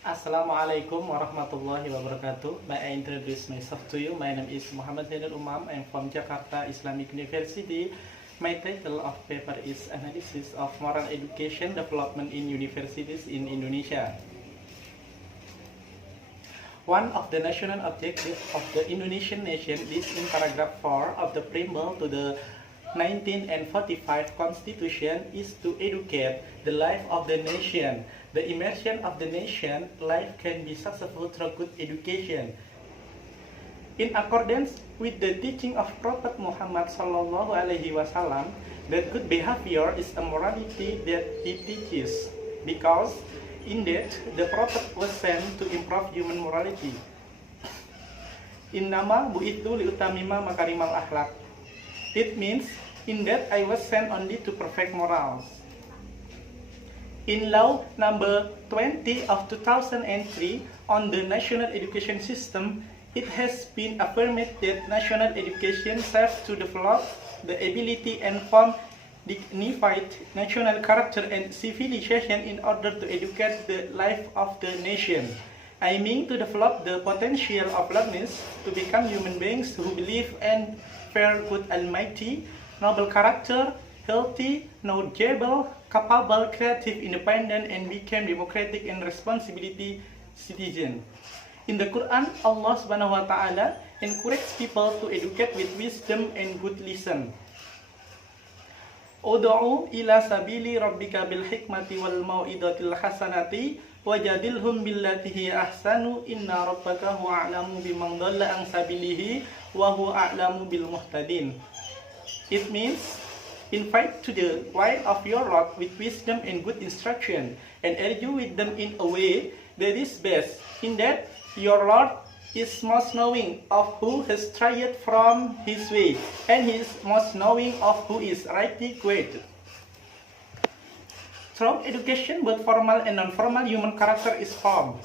Assalamualaikum warahmatullahi wabarakatuh. May I introduce myself to you? My name is Muhammad Zainul Umam. I'm from Jakarta Islamic University. My title of paper is Analysis of Moral Education Development in Universities in Indonesia. One of the national objectives of the Indonesian nation is in paragraph 4 of the preamble to the 1945 Constitution is to educate the life of the nation. The immersion of the nation life can be successful through good education. In accordance with the teaching of Prophet Muhammad sallallahu alaihi wasallam, that good behavior is a morality that he teaches, because indeed the Prophet was sent to improve human morality. Innama bu'ithu liutamima makarimal akhlak. It means, in that I was sent only to perfect morals. In law number 20 of 2003 on the national education system, it has been affirmed that national education serves to develop the ability and form dignified national character and civilization in order to educate the life of the nation, aiming to develop the potential of learners to become human beings who believe and fear good Almighty, noble character, healthy, knowledgeable, capable, creative, independent, and become democratic and responsibility citizen. In the Quran, Allah Subhanahu wa Ta'ala encourages people to educate with wisdom and good lesson. Ud'u ila sabili rabbika bil hikmati wal mau'izatil hasanati wajadilhum billati hiya ahsanu inna rabbaka huwa a'lamu biman dhalla an sabilihi wa huwa a'lamu bil muhtadin. It means, invite to the way of your Lord with wisdom and good instruction, and argue with them in a way that is best, in that your Lord is most knowing of who has strayed from his way, and he is most knowing of who is rightly guided. Through education, both formal and non-formal human character is formed.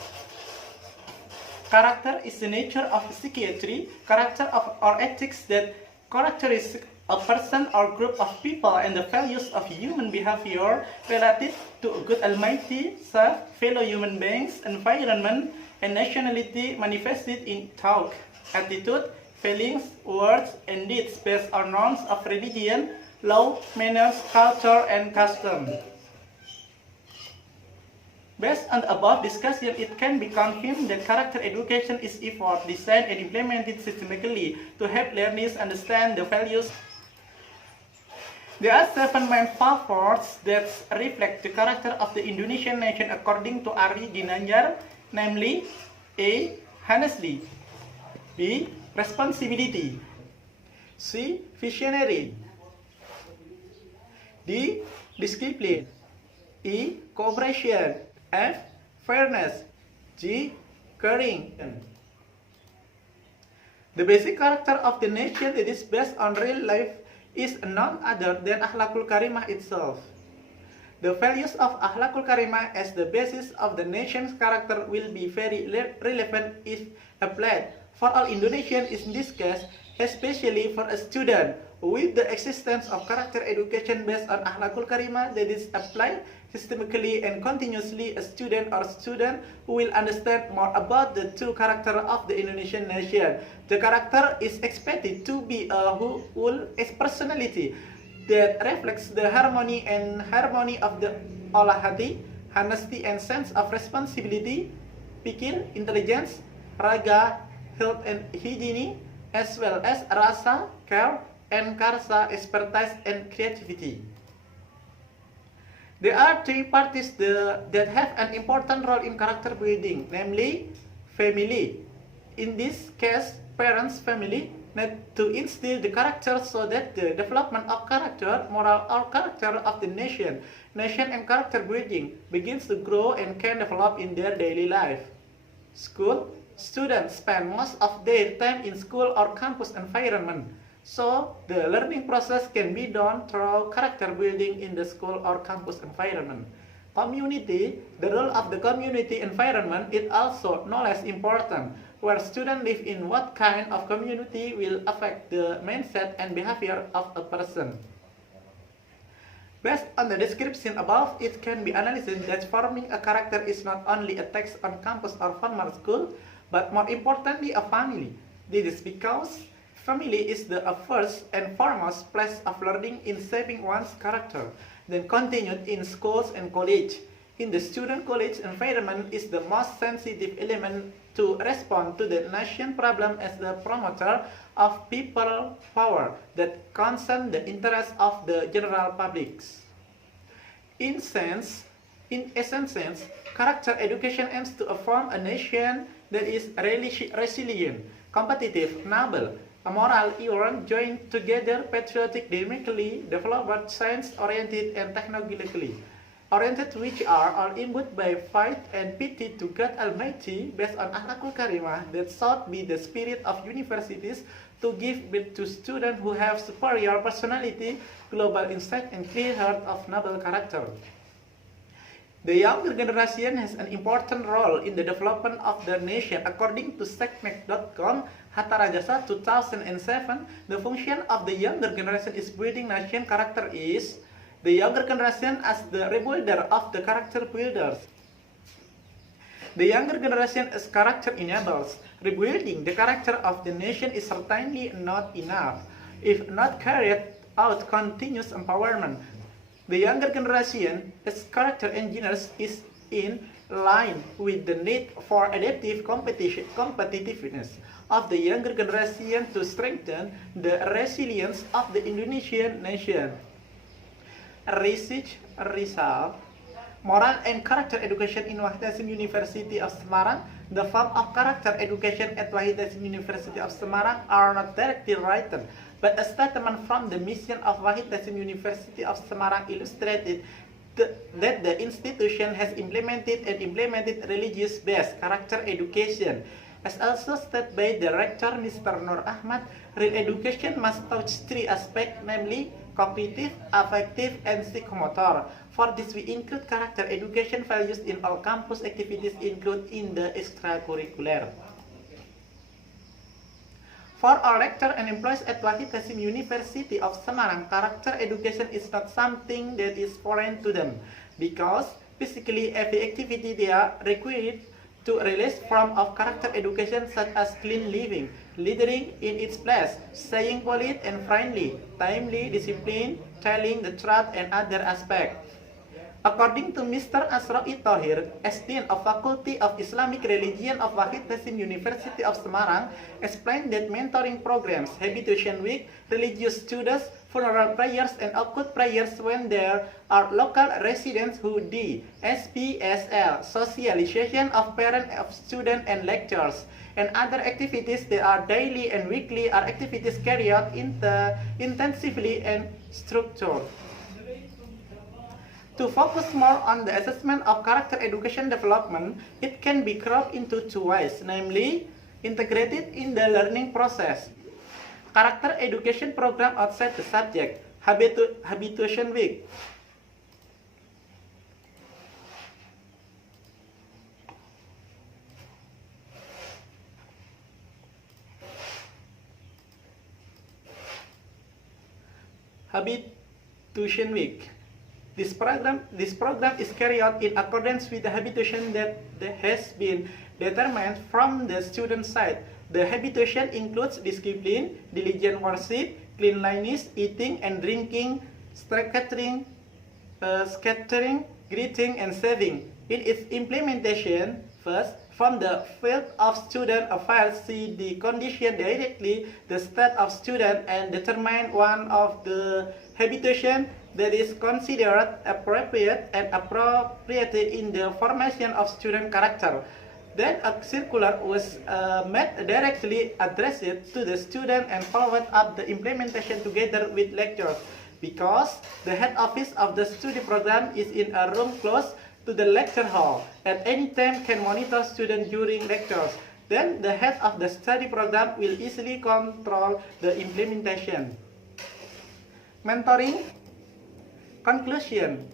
Character is the nature of psychiatry, character of or ethics that characterize a person or group of people, and the values of human behavior related to a good Almighty, self, fellow human beings, environment, and nationality manifested in thought, attitude, feelings, words, and deeds based on norms of religion, law, manners, culture, and custom. Based on the above discussion, it can be confirmed that character education is effort designed and implemented systematically to help learners understand the values. There are 7 main factors that reflect the character of the Indonesian nation according to Ari Ginanjar, namely A. Honesty, B. Responsibility, C. Visionary, D. Discipline, E. Cooperation, F. Fairness, G. Caring. The basic character of the nation that is based on real life is none other than Akhlakul Karimah itself. The values of Akhlakul Karimah as the basis of the nation's character will be very relevant if applied for all Indonesians in this case, especially for a student. With the existence of character education based on Akhlakul Karimah that is applied systematically and continuously, a student who will understand more about the true character of the Indonesian nation. The character is expected to be a whole personality that reflects the harmony of the olah hati, honesty and sense of responsibility, pikir, intelligence, raga, health and hygiene, as well as rasa, care, and karsa, expertise and creativity. There are 3 parties that have an important role in character building, namely family. In this case, parents, family, need to instill the character so that the development of character, moral or character of the nation and character building begins to grow and can develop in their daily life. School, students spend most of their time in school or campus environment, so the learning process can be done through character building in the school or campus environment. Community, the role of the community environment is also no less important. Where students live in what kind of community will affect the mindset and behavior of a person. Based on the description above, it can be analyzed that forming a character is not only a text on campus or formal school, but more importantly a family. This is because family is the first and foremost place of learning in shaping one's character, then continued in schools and college. In the student college environment is the most sensitive element to respond to the nation problem as the promoter of people power that concern the interests of the general publics. In essence, character education aims to form a nation that is resilient, competitive, noble, a moral iron joined together, patriotic, dynamically developed, science-oriented, and technologically oriented, which are all imbued by faith and pity to God Almighty, based on Akhlakul Karimah that sought be the spirit of universities to give birth to students who have superior personality, global insight, and clear heart of noble character. The younger generation has an important role in the development of the nation. According to SecMec.com, Hatta Rajasa 2007, the function of the younger generation is building nation character is the younger generation as the rebuilder of the character builders. The younger generation as character enables. Rebuilding the character of the nation is certainly not enough, if not carried out continuous empowerment. The younger generation as character engineers is in line with the need for adaptive competitiveness of the younger generation to strengthen the resilience of the Indonesian nation. Research result: Moral and Character Education in Wahid Hasim University of Semarang. The form of character education at Wahid Hasim University of Semarang are not directly written, but a statement from the mission of Wahid Hasim University of Semarang illustrated that the institution has implemented religious-based character education. As also stated by the rector, Mr. Nur Ahmad, real education must touch three aspects, namely cognitive, affective, and psychomotor. For this, we include character education values in all campus activities included in the extracurricular. For our rector and employees at Wahid Hasim University of Semarang, character education is not something that is foreign to them, because basically every activity they are required to release form of character education such as clean living, leading in its place, saying polite and friendly, timely, discipline, telling the truth, and other aspects. According to Mr. Asra'i Tahir, as Dean of Faculty of Islamic Religion of Wahid Hasim University of Semarang, explained that mentoring programs, Habitation Week, religious students, funeral prayers, and output prayers when there are local residents who do SPSL, socialization of parents of students and lectures, and other activities that are daily and weekly are activities carried out intensively and structured. To focus more on the assessment of character education development, it can be grouped into two ways, namely, integrated in the learning process. Character education program outside the subject, Habitation Week. Habitation Week. This program is carried out in accordance with the habitation that has been determined from the student side. The habitation includes discipline, diligent worship, cleanliness, eating and drinking, scattering, greeting, and saving. In its implementation, first, from the field of student affairs, see the condition directly the state of student and determine one of the habitation that is considered appropriate in the formation of student character. Then a circular was made directly addressed to the student and followed up the implementation together with lectures, because the head office of the study program is in a room close to the lecture hall. At any time can monitor students during lectures. Then the head of the study program will easily control the implementation. Mentoring. Conclusion.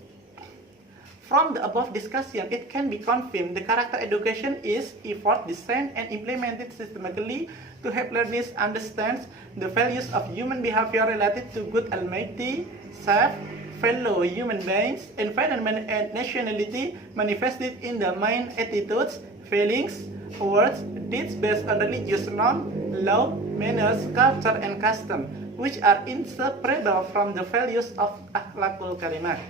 From the above discussion, it can be confirmed the character education is effort designed and implemented systematically to help learners understand the values of human behavior related to God Almighty, safe, fellow human beings, environment, and nationality manifested in the mind, attitudes, feelings, words, deeds based on religious norms, law, manners, culture, and custom, which are inseparable from the values of Akhlakul Karimah.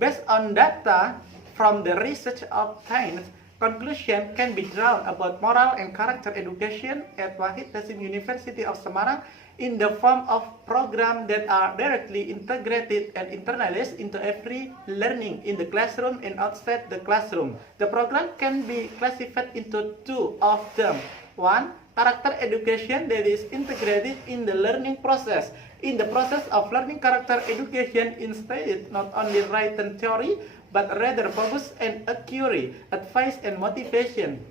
Based on data from the research obtained, conclusion can be drawn about moral and character education at Wahid Hasim University of Semarang in the form of programs that are directly integrated and internalized into every learning in the classroom and outside the classroom. The program can be classified into two of them. One, character education that is integrated in the learning process. In the process of learning, character education instead not only written theory, but rather focus and accurate advice and motivation.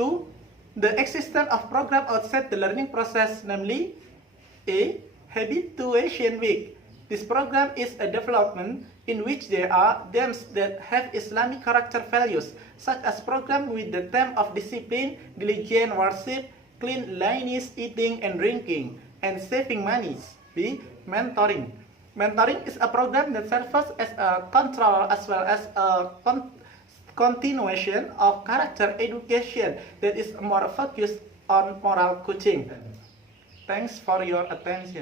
2. The existence of program outside the learning process, namely A. Habituation Week. This program is a development in which there are themes that have Islamic character values, such as program with the theme of discipline, diligent worship, cleanliness, eating and drinking, and saving money. B. Mentoring. Mentoring is a program that serves as a control as well as a continuation of character education that is more focused on moral coaching. Thanks for your attention.